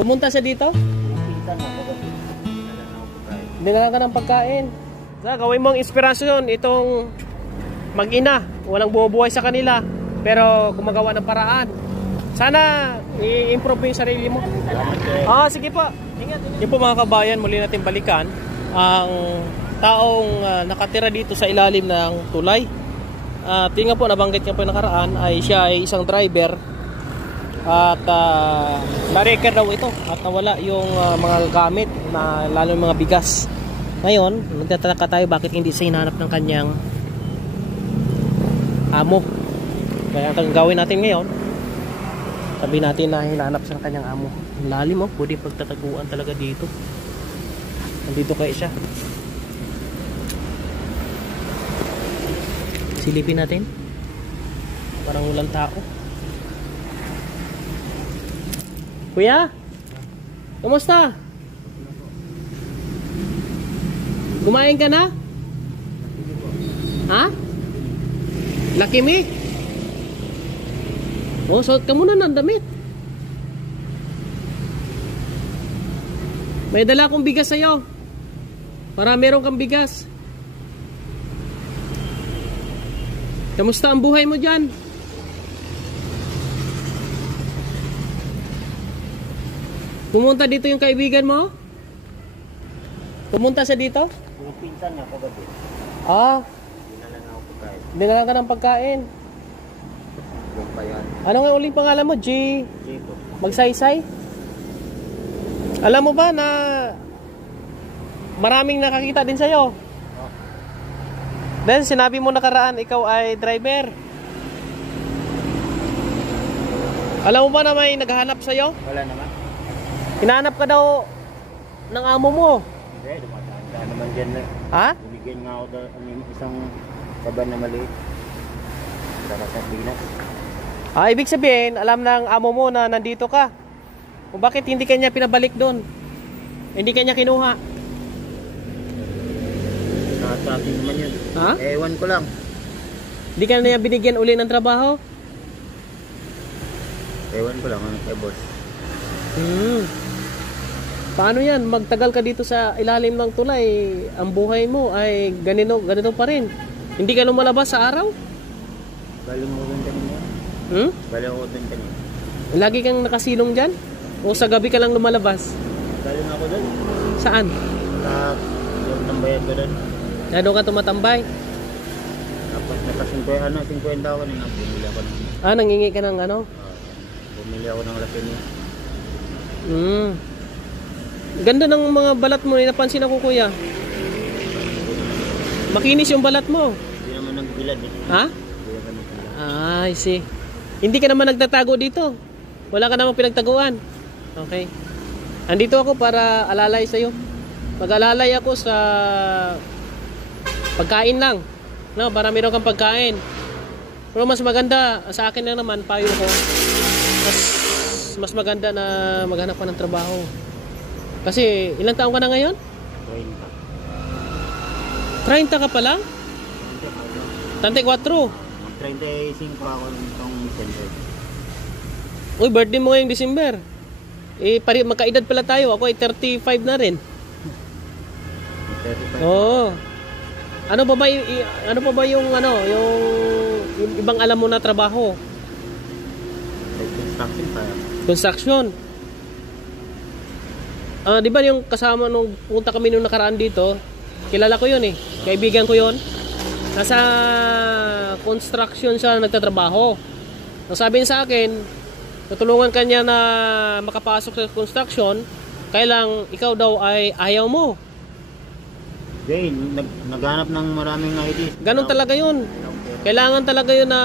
Pumunta siya dito? Dinala ka ng pagkain. Gawin mong inspirasyon itong mag-ina. Walang bubuhay sa kanila, pero gumagawa ng paraan. Sana i-improve yung sarili mo. Sige po. Ingat. Yung po mga kabayan, muli natin balikan ang taong nakatira dito sa ilalim ng tulay. Tingnan po, nabanggit niya po yung nakaraan ay siya ay isang driver at na-record daw ito at nawala yung mga gamit na lalo yung mga bigas. Ngayon, nagtataka tayo bakit hindi siya hinahanap ng kanyang amo. Kaya ang gawin natin ngayon, sabihin natin na hinahanap siya ng kanyang amo. Ang lalim pwede pagtataguan talaga dito. Nandito kayo siya. Silipin natin. Parang walang tao. Kuya? Kumusta? Kumain ka na? Ha? Lucky me? Suot ka muna ng damit. May dala akong bigas sa'yo. Para meron kang bigas. Kamusta ang buhay mo dyan? Pumunta dito yung kaibigan mo? Pumunta siya dito? Yung pinsan niya kagabi. Dinala na ako pagkain. Dinala ka ng pagkain. Yung pa yan. Ano nga uling pangalan mo? G Dito. Magsaysay? Alam mo ba na maraming nakakita din sa'yo? Then sinabi mo nakaraan ikaw ay driver. Alam mo ba na may naghahanap sa'yo? Wala naman. Hinahanap ka daw ng amo mo. Hindi, dumadaan naman dyan na. Ha? Binigyan nga ako isang kaban na maliit. Para sa Pinas. Ibig sabihin, alam ng amo mo na nandito ka. Kung bakit hindi kanya pinabalik doon? Hindi kanya kinuha. Sa akin naman yun. Ha? Ewan ko lang. Hindi ka na niya binigyan uli ng trabaho? Ewan ko lang, boss. Paano yan? Magtagal ka dito sa ilalim ng tulay, ang buhay mo ay ganito pa rin. Hindi ka lumalabas sa araw? Galing ako doon kanina. Galing ako doon kanina. Lagi kang nakasilong dyan? O sa gabi ka lang lumalabas? Galing ako doon. Saan? Sa yung tambayan ko doon. Doon ka tumatambay? Tapos naka 50 ako nang bumili ako ng Nangingi ka ng ano? bumili ako ng lapin. Ganda ng mga balat mo, napansin ako kuya. Makinis yung balat mo. Hindi naman nagbilad eh. Ha? Hindi naman nagbilad. I see. Hindi ka naman nagtatago dito. Wala ka naman pinagtaguan. Okay. Andito ako para alalay sa'yo. Mag-alalay ako sa pagkain lang. No, para meron kang pagkain. Pero mas maganda sa akin lang naman, payo ko. Mas maganda na maghanap ka ng trabaho. Kasi ilang taon ka na ngayon? 30 ka pa lang? 34. 35 ako nitong December. Uy, birthday mo ngayong December. Magkaedad pala tayo. Ako ay 35 na rin. 35. Oo. Ano pa ba yung ibang alam mo na trabaho? Construction pa. Construction. Di ba yung kasama nung punta kami nung nakaraan dito, kilala ko yun eh. Kaibigan ko yun. Nasa construction siya nagtatrabaho. Ang sabi niya sa akin, tutulungan kanya na makapasok sa construction, kaya lang ikaw daw ay ayaw mo. Okay, naghanap ng maraming ID. Ganon talaga yun. Kailangan talaga yun na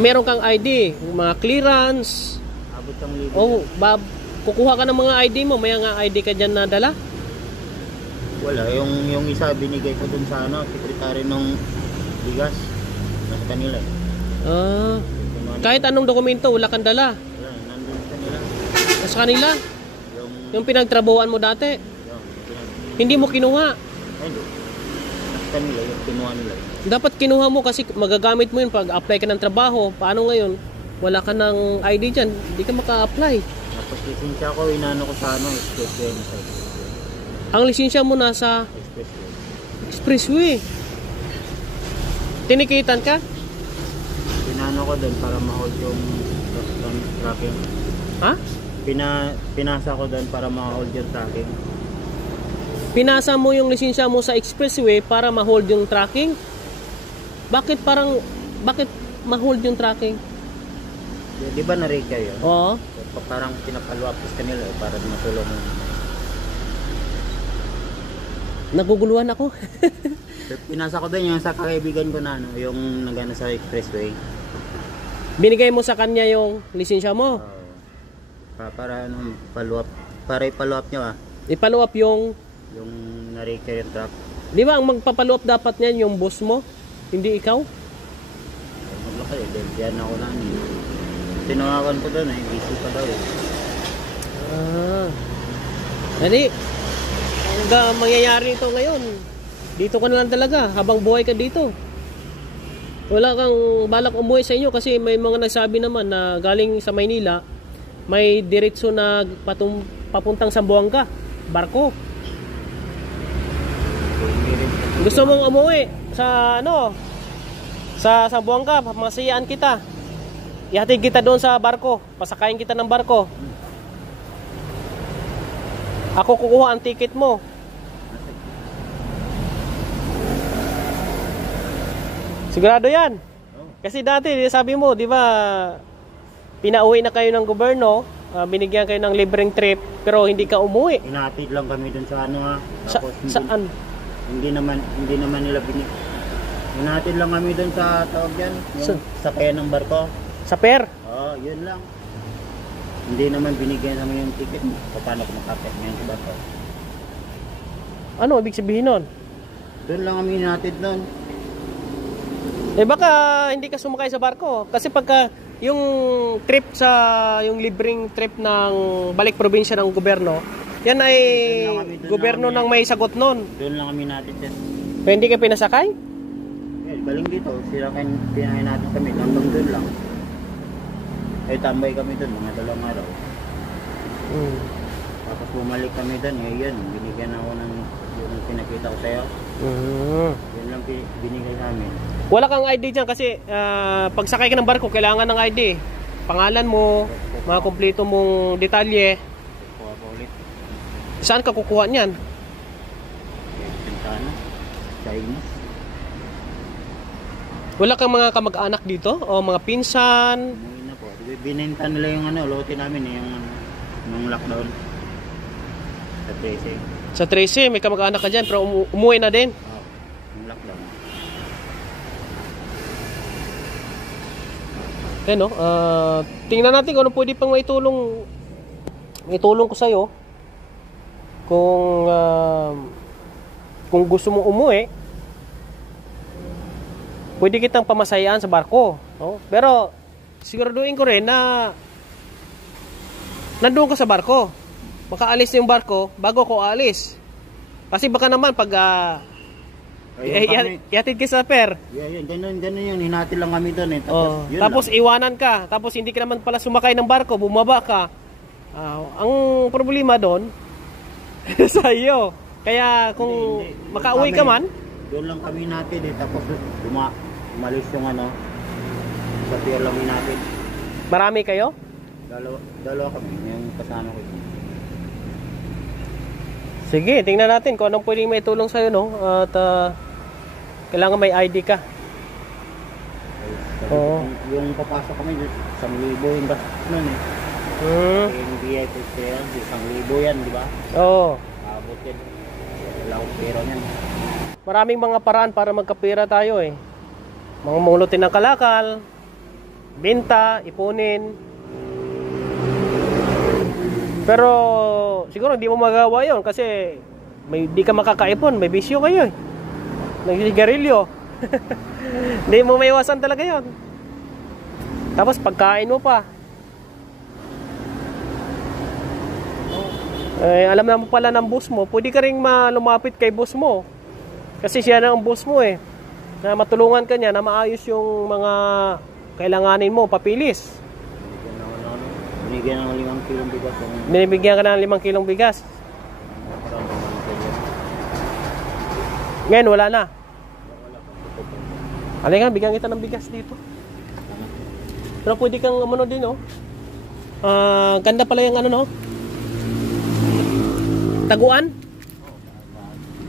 meron kang ID, mga clearance. Abot ang libo. Kukuha ka ng mga ID mo, may nga ID ka dyan na dala? Wala, yung isa binigay ko dun sa sekretary ng bigas. Nasa kanila. Kahit anong dokumento, wala kang dala? Wala, nandun sa kanila. Nasa kanila? Yung pinagtrabahoan mo dati? Hindi mo kinuha? Hindi. Nasa kanila, yung kinuha nila. Dapat kinuha mo kasi magagamit mo yun pag apply ka ng trabaho. Paano ngayon? Wala ka ng ID dyan, hindi ka maka-apply. Tapos lisensya ko, inano ko sa ano, expressway na sa expressway. Ang lisensya mo nasa Expressway. expressway. Tinikitan ka? Pinano ko doon para ma-hold yung tracking. Ha? Pinasa ko doon para ma-hold yung tracking. Pinasa mo yung lisensya mo sa expressway para ma-hold yung tracking? Bakit ma-hold yung tracking? Di ba na-rate kayo? Oo. So, parang pinapalo-up kanila para matulong. Naguguluhan ako. So, pinasa ko doon yung sa kaibigan ko na ano, yung nagana sa expressway. Binigay mo sa kanya yung lisensya mo? Para ano, follow up. Para i-follow up nyo I-follow up yung na-rate kayo yung truck. Di ba ang magpapalo up dapat niyan yung boss mo? Hindi ikaw? Maglaki eh, dahil diyan ako lang eh. Tinawakan ko doon eh, busy pa daw eh. Hindi. Ang mangyayari ito ngayon, dito ka na lang talaga, habang buhay ka dito. Wala kang balak umuwi sa inyo kasi may mga nagsabi naman na galing sa Maynila, may diretso na papuntang Zamboanga, barko. Gusto mong umuwi sa ano? Sa Zamboanga, masayaan kita. Ihatid kita doon sa barko, pasakayin kita ng barko. Ako kukuha ang ticket mo. Sigurado yan. Kasi dati, sabi mo, di ba, pinauwi na kayo ng gobyerno, binigyan kayo ng libreng trip, pero hindi ka umuwi. Inatid lang kami dun sa ano Tapos saan? Hindi naman nila inatid lang kami dun sa tawag yan, yung sakayan ng barko. Sa pier? Oo, yun lang. Hindi naman binigyan namin yung ticket mo. Paano kung makapit ngayon sa barko? Ano ibig sabihin nun? Doon lang kami inatid nun. Eh baka hindi ka sumakay sa barko. Kasi pagka yung trip yung libreng trip ng balik probinsya ng gobyerno, yan ay gobyerno nang may sagot nun. Doon lang kami natin din. Pero hindi ka pinasakay? Eh, galing dito. Pinahin natin kami. Hanggang doon lang. Eh, tambay kami doon. Mga 2 araw. Tapos bumalik kami doon. Ngayon, binigyan ako ng yung pinakita ko sa'yo. Yun lang binigay namin. Wala kang ID dyan kasi pagsakay ka ng barko, kailangan ng ID. Pangalan mo, mga kompleto mong detalye. Kuha pa ulit. Saan ka kukuha niyan? Pintana. Chinese. Wala kang mga kamag-anak dito? O mga pinsan? Umuwi na po. Binenta nila yung lote namin yung nung lockdown. Sa 13. Sa 13, may kamag-anak ka dyan pero umuwi na din. Nung lockdown. Ano, tingnan natin kung ano pwede pang maitulong ko sa'yo. Kung gusto mong umuwi, pwede kitang pamasayaan sa barko. No? Pero, siguraduhin ko rin na nandoon ka sa barko. Makaalis yung barko bago ko alis. Kasi baka naman pag yatid ka sa pier. Yeah, ganun yun. Hinati lang kami doon eh. Tapos iwanan ka. Tapos hindi ka naman pala sumakay ng barko. Bumaba ka. Ang problema doon sa iyo. Kaya kung makauwi ka man. Doon lang kami natin eh. Tapos umalis yung sa pier lang natin. Marami kayo? Dalawa kami. Yung kasama ko. Sige, tingnan natin kung anong pwedeng may tulong sa'yo, no? At kailangan may ID ka. Oo. Yung papasok kami, 1,000 yung basta nun eh. Yung VIP sale, 1,000 yan, di ba? Oo. Abot yan. Wala akong pera yan. Maraming mga paraan para magkapira tayo eh. Mga mulutin ng kalakal, benta, ipunin. Pero siguro hindi mo magawa yon kasi di ka makakaipon, may bisyo kayo eh. Nagsigarilyo. Hindi mo maiwasan talaga yon. Tapos pagkain mo pa. Alam na mo pala ng boss mo, pwede ka ring lumapit kay boss mo. Kasi siya na ang boss mo eh. Na matulungan ka niya na maayos yung mga kailanganin mo, papilis. Binigyan ng 5 kilong bigas. Binibigyan ka ng 5 kilong bigas. Ngayon, wala na. Halika, bigyan kita ng bigas dito. Pero pwede kang umano din, oh. Ganda pala yung ano, no? Taguan?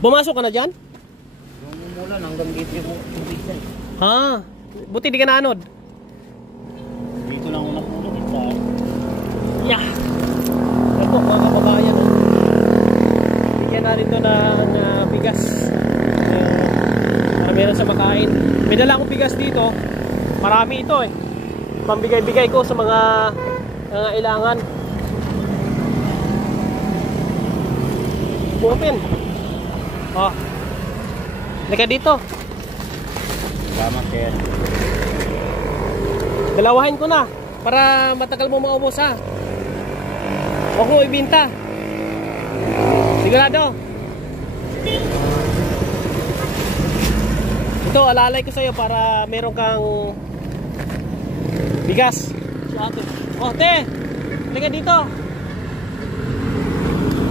Bumasok ka na dyan? Yung mula hanggang dito yung bigas. Ha? Buti di ka naanod. Dito lang ako napunod. Yeah! Ito, mga kababayan, oh. Bigyan na rito ng bigas. Meron sa makain. May dala akong bigas dito. Marami ito eh. Pambigay-bigay ko sa mga ilangan. Open. Oh. Lika dito. Salamat, sir. Dalawahin ko na para matagal mo maubos, ha. Huwag mo ibinta. Sigurado. Ito, alalay ko sa'yo para meron kang bigas. Si ate. Oh, te! Halika dito.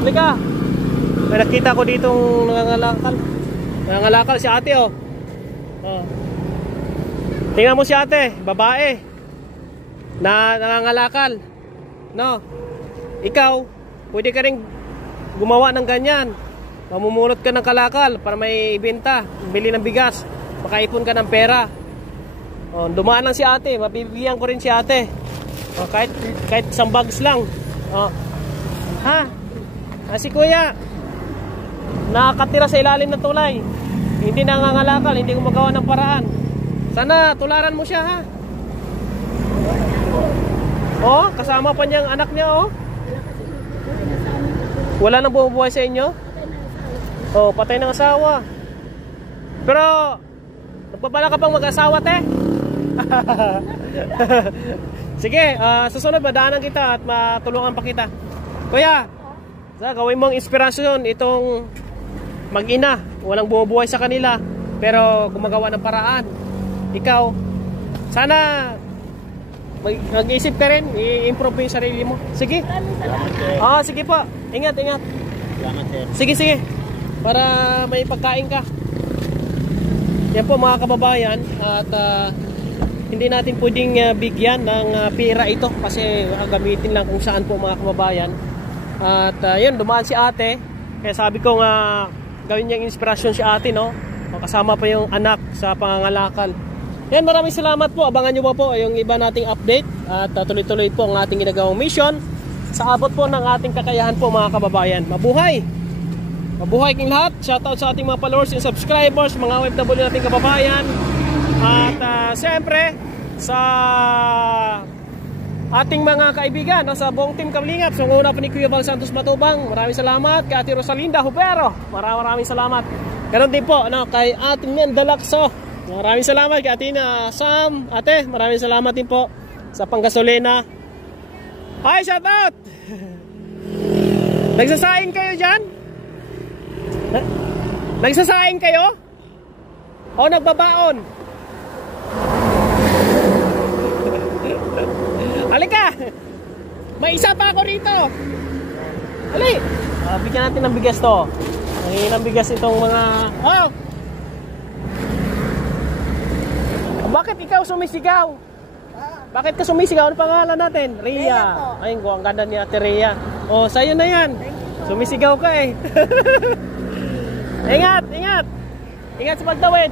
Halika. May nakita ko ditong nangangalakal. Nangangalakal si ate, oh. Oh. Tingnan mo si ate, babae. Na nangangalakal. No? Ikaw, pwede ka rin gumawa ng ganyan. Mamumulot ka ng kalakal para may ibenta, bili ng bigas. Makaipon ka ng pera. Oh, dumaan lang si ate, mabibigyan ko rin si ate. Oh, kahit isang bags lang. Oh. Ha? Si kuya, nakakatira sa ilalim ng tulay. Hindi nangangalakal, hindi gumagawa ng paraan. Sana tularan mo siya, ha? Oh, kasama pa niyang anak niya, oh. Wala nang bumubuhay sa inyo? Oh, patay ng asawa. Pero nagpapala ka pang mag-asawa, te? Sige, susunod madaanan kita at matulungan pa kita. Kuya, gawin mong inspirasyon itong mag-ina. Walang bumubuhay sa kanila, pero gumagawa ng paraan. Ikaw, sana mag-isip ka rin, i-improve yung sarili mo. Sige. Sige po. Ingat, ingat. Sige, sige. Para may pagkain ka. Yan po mga kababayan. At hindi natin pwedeng bigyan ng pera ito kasi gamitin lang kung saan po mga kababayan. At yun, dumaan si ate. Kaya sabi ko nga gawin niyang inspirasyon si ate, no? Kasama pa yung anak sa pangangalakal. Yan, maraming salamat po. Abangan nyo po yung iba nating update. At tuloy-tuloy po ang ating ginagawang mission sa abot po ng ating kakayahan po mga kababayan. Mabuhay! Mabuhay kayong lahat. Shoutout sa ating mga followers and subscribers, mga OFW nating kababayan. At siyempre sa ating mga kaibigan, no, sa buong team Kalingap. So una po ni Kuya Val Santos Matubang. Maraming salamat. Kay Ate Rosalinda Hupero. Maraming salamat. Ganon din po, no, kay ating Menda Lacso. Maraming salamat kay Atina Sam. Ate, maraming salamat din po sa panggasolina. Hi, shoutout! Nagsasaing kayo dyan? Nagsasaing kayo? O nagbabaon? Halika! May isa pa ako rito. Hali! Bigyan natin ng bigas to. Nangingin ng bigas itong mga... Oh! Bakit ikaw sumisigaw? Bakit ka sumisigaw? Ano pangalan natin? Rhea. Ayun ko, ang ganda ni Ate Rhea. O, sa'yo na yan. Sumisigaw ka eh. Ingat, ingat. Ingat sa pagtawid.